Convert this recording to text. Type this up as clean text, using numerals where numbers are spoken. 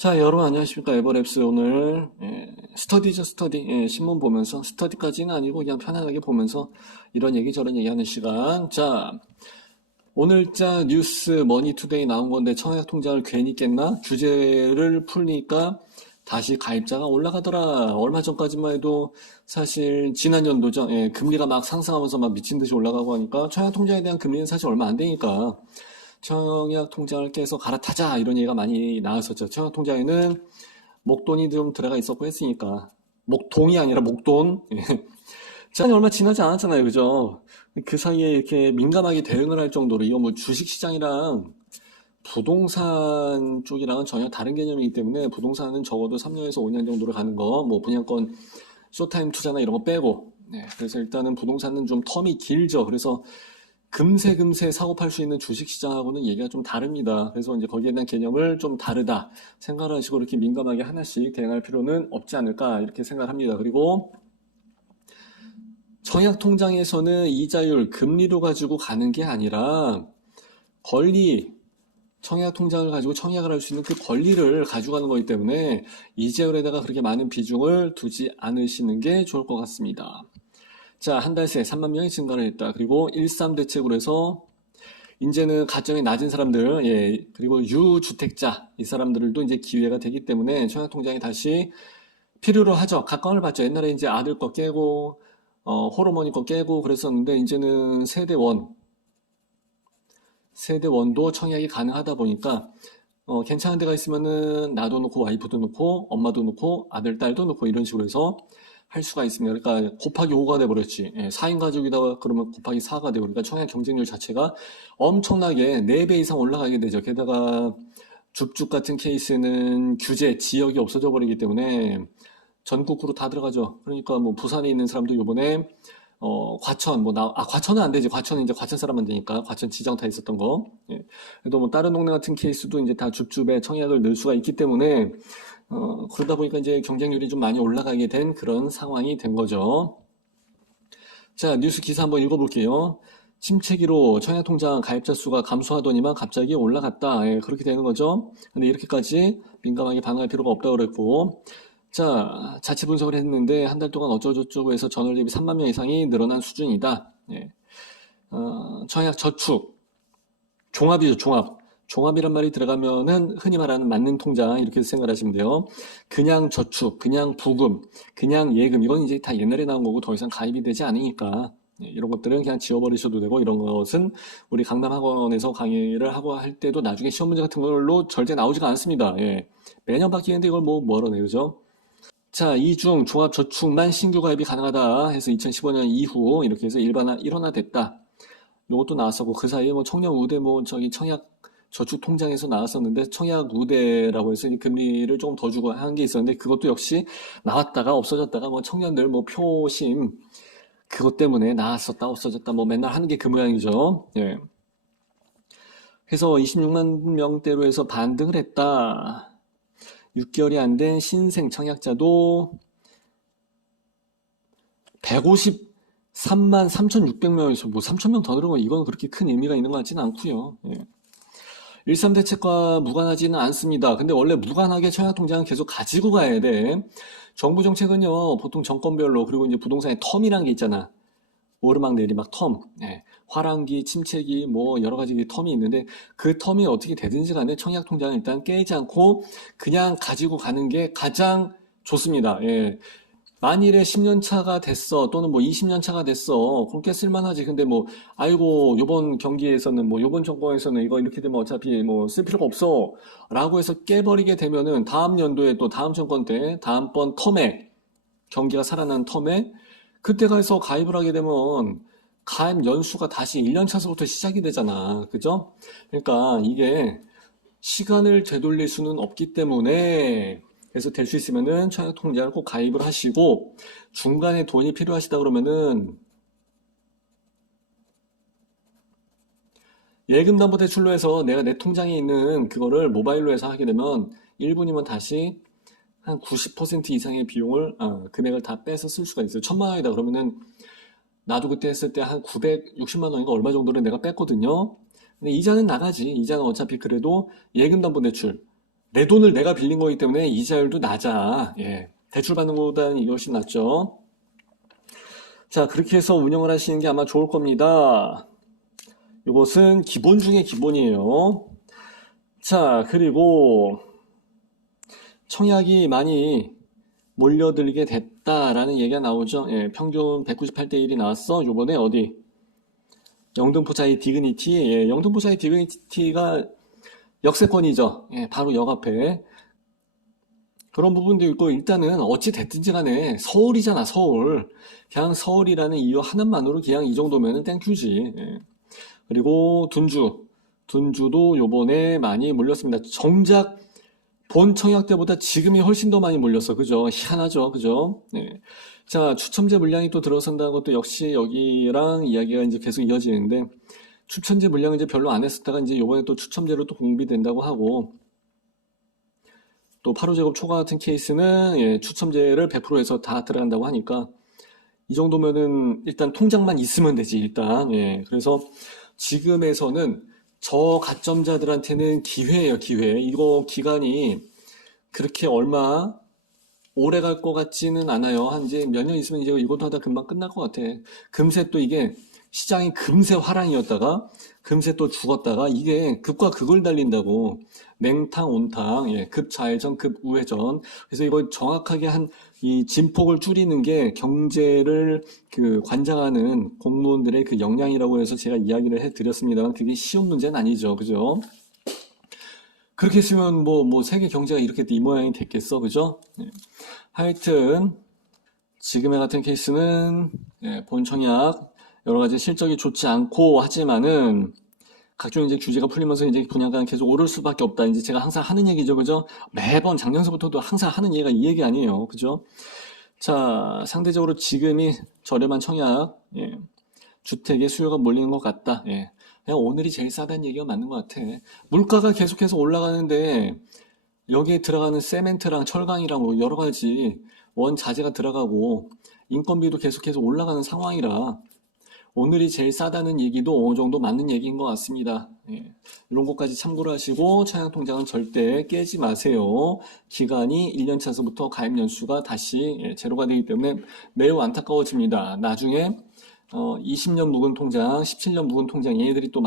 자, 여러분 안녕하십니까. 에버랩스 오늘 스터디죠, 스터디. 신문 보면서 스터디까지는 아니고 그냥 편안하게 보면서 이런 얘기 저런 얘기하는 시간. 자, 오늘자 뉴스 머니투데이 나온 건데 청약 통장을 괜히 깼나? 규제를 풀니까 다시 가입자가 올라가더라. 얼마 전까지만 해도 사실 지난 연도죠. 금리가 막 상승하면서 막 미친 듯이 올라가고 하니까 청약 통장에 대한 금리는 사실 얼마 안 되니까 청약 통장을 깨서 갈아타자 이런 얘기가 많이 나왔었죠. 청약 통장에는 목돈이 좀 들어가 있었고 했으니까 목동이 아니라 목돈. 시간이 얼마 지나지 않았잖아요, 그죠? 그 사이에 이렇게 민감하게 대응을 할 정도로 이거 뭐 주식시장이랑 부동산 쪽이랑은 전혀 다른 개념이기 때문에 부동산은 적어도 3년에서 5년 정도를 가는 거, 뭐 분양권 쇼타임 투자나 이런 거 빼고. 그래서 일단은 부동산은 좀 텀이 길죠. 그래서 금세 사고 팔 수 있는 주식시장하고는 얘기가 좀 다릅니다. 그래서 이제 거기에 대한 개념을 좀 다르다 생각을 하시고 이렇게 민감하게 하나씩 대응할 필요는 없지 않을까 이렇게 생각합니다. 그리고 청약통장에서는 이자율, 금리로 가지고 가는 게 아니라 권리, 청약통장을 가지고 청약을 할 수 있는 그 권리를 가져가는 거기 때문에 이자율에다가 그렇게 많은 비중을 두지 않으시는 게 좋을 것 같습니다. 자, 한 달 새 3만 명이 증가를 했다. 그리고 1.3 대책으로 해서 이제는 가점이 낮은 사람들, 그리고 유주택자, 이 사람들도 이제 기회가 되기 때문에 청약통장이 다시 필요로 하죠. 각광을 받죠. 옛날에 이제 아들 거 깨고, 호르몬이 거 깨고 그랬었는데, 이제는 세대원도 청약이 가능하다 보니까, 괜찮은 데가 있으면은 나도 놓고 와이프도 놓고 엄마도 놓고 아들, 딸도 놓고 이런 식으로 해서 할 수가 있습니다. 그러니까 곱하기 5가 돼버렸지. 4인 가족이다 그러면 곱하기 4가 되고 그러니까 청약 경쟁률 자체가 엄청나게 4배 이상 올라가게 되죠. 게다가 줍줍 같은 케이스는 규제, 지역이 없어져 버리기 때문에 전국구로 다 들어가죠. 그러니까 뭐 부산에 있는 사람도 요번에 과천 과천은 안 되지. 과천은 이제 과천 사람만 되니까 과천 지정타 있었던 거. 그래도 뭐 다른 동네 같은 케이스도 이제 다 줍줍에 청약을 넣을 수가 있기 때문에 그러다 보니까 이제 경쟁률이 좀 많이 올라가게 된 그런 상황이 된 거죠. 자, 뉴스 기사 한번 읽어볼게요. 침체기로 청약통장 가입자 수가 감소하더니만 갑자기 올라갔다. 그렇게 되는 거죠. 근데 이렇게까지 민감하게 반응할 필요가 없다고 그랬고. 자, 자체 분석을 했는데 한 달 동안 어쩌고저쩌고 해서 전월 대비 3만 명 이상이 늘어난 수준이다. 청약 저축, 종합이죠, 종합. 종합이란 말이 들어가면은 흔히 말하는 맞는 통장 이렇게 생각하시면 돼요. 그냥 저축, 그냥 부금, 그냥 예금 이건 이제 다 옛날에 나온 거고 더 이상 가입이 되지 않으니까 이런 것들은 그냥 지워버리셔도 되고 이런 것은 우리 강남학원에서 강의를 하고 할 때도 나중에 시험 문제 같은 걸로 절대 나오지가 않습니다. 매년 바뀌는데 이걸 뭐하러 내, 그죠? 자, 이중 종합저축만 신규 가입이 가능하다 해서 2015년 이후 이렇게 해서 일원화됐다. 요것도 나왔었고 그 사이에 뭐 청년 우대 뭐 저기 청약 저축 통장에서 나왔었는데 청약 우대라고 해서 이제 금리를 조금 더 주고 한 게 있었는데 그것도 역시 나왔다가 없어졌다가 뭐 청년들 뭐 표심 그것 때문에 나왔었다 없어졌다 뭐 맨날 하는 게 그 모양이죠. 그래서 26만 명대로 해서 반등을 했다. 6개월이 안 된 신생 청약자도 153만 3,600명에서 뭐 3,000명 더 늘은 건 이건 그렇게 큰 의미가 있는 것 같지는 않고요. 1.3 대책과 무관하지는 않습니다. 근데 원래 무관하게 청약통장은 계속 가지고 가야 돼. 정부 정책은요, 보통 정권별로, 그리고 이제 부동산의 텀이란 게 있잖아. 오르막 내리막 텀. 화랑기, 침체기, 뭐 여러 가지 텀이 있는데 그 텀이 어떻게 되든지 간에 청약통장을 일단 깨지 않고 그냥 가지고 가는 게 가장 좋습니다. 만일에 10년 차가 됐어, 또는 뭐 20년 차가 됐어, 그렇게 쓸만하지. 근데 뭐, 아이고, 요번 경기에서는, 뭐, 요번 정권에서는 이거 이렇게 되면 어차피 뭐, 쓸 필요가 없어. 라고 해서 깨버리게 되면은, 다음 연도에 또 다음 정권 때, 다음번 텀에, 경기가 살아난 텀에, 그때 가서 가입을 하게 되면, 가입 연수가 다시 1년 차서부터 시작이 되잖아. 그죠? 그러니까 이게, 시간을 되돌릴 수는 없기 때문에 그래서 될 수 있으면은 청약통장을 꼭 가입을 하시고 중간에 돈이 필요하시다 그러면은 예금담보대출로 해서 내가 내 통장에 있는 그거를 모바일로 해서 하게 되면 1분이면 다시 한 90% 이상의 비용을 금액을 다 빼서 쓸 수가 있어요. 1,000만 원이다 그러면은 나도 그때 했을 때 한 960만 원인가 얼마 정도를 내가 뺐거든요. 근데 이자는 나가지. 이자는 어차피 그래도 예금담보대출 내 돈을 내가 빌린 거기 때문에 이자율도 낮아. 예. 대출 받는 것보다는 이게 훨씬 낫죠. 자, 그렇게 해서 운영을 하시는 게 아마 좋을 겁니다. 이것은 기본 중에 기본이에요. 자, 그리고 청약이 많이 몰려들게 됐다라는 얘기가 나오죠. 예, 평균 198대 1이 나왔어. 요번에 어디? 영등포차의 디그니티. 예, 영등포차의 디그니티가 역세권이죠. 예, 바로 역 앞에. 그런 부분도 있고, 일단은 어찌 됐든지 간에 서울이잖아, 서울. 그냥 서울이라는 이유 하나만으로 그냥 이 정도면은 땡큐지. 예. 그리고 둔주. 둔주도 요번에 많이 몰렸습니다. 정작 본 청약 때보다 지금이 훨씬 더 많이 몰렸어. 그죠? 희한하죠. 그죠? 네. 자, 추첨제 물량이 또 들어선다는 것도 역시 여기랑 이야기가 이제 계속 이어지는데, 추첨제 물량을 이제 별로 안 했었다가 이제 요번에 또 추첨제로 또 공비된다고 하고, 또 8호 제곱 초과 같은 케이스는 예, 추첨제를 100%에서 다 들어간다고 하니까, 이 정도면은 일단 통장만 있으면 되지, 일단. 예. 그래서 지금에서는 저 가점자들한테는 기회예요, 기회. 이거 기간이 그렇게 얼마 오래 갈 것 같지는 않아요. 한 이제 몇 년 있으면 이제 이것도 하다 금방 끝날 것 같아. 금세 또 이게 시장이 금세 화랑이었다가 금세 또 죽었다가 이게 급과 극을 달린다고 냉탕 온탕 예, 급자회전 급우회전 그래서 이걸 정확하게 한 이 진폭을 줄이는 게 경제를 그 관장하는 공무원들의 그 역량이라고 해서 제가 이야기를 해드렸습니다만 그게 쉬운 문제는 아니죠. 그죠? 그렇게 했으면 뭐 세계 경제가 이렇게 이 모양이 됐겠어. 그죠? 예. 하여튼 지금의 같은 케이스는 예, 본청약 여러 가지 실적이 좋지 않고 하지만은 각종 이제 규제가 풀리면서 이제 분야가 계속 오를 수밖에 없다. 이제 제가 항상 하는 얘기죠. 그죠? 매번 작년서부터도 항상 하는 얘기가 이 얘기 아니에요. 그죠? 자, 상대적으로 지금이 저렴한 청약, 예, 주택의 수요가 몰리는 것 같다. 예. 그냥 오늘이 제일 싸다는 얘기가 맞는 것 같아. 물가가 계속해서 올라가는데 여기에 들어가는 세멘트랑 철강이랑 뭐 여러 가지 원자재가 들어가고 인건비도 계속해서 올라가는 상황이라 오늘이 제일 싸다는 얘기도 어느 정도 맞는 얘기인 것 같습니다. 예. 이런 것까지 참고를 하시고 차량통장은 절대 깨지 마세요. 기간이 1년 차서부터 가입 연수가 다시 예, 제로가 되기 때문에 매우 안타까워집니다. 나중에 20년 묵은 통장, 17년 묵은 통장 얘네들이 또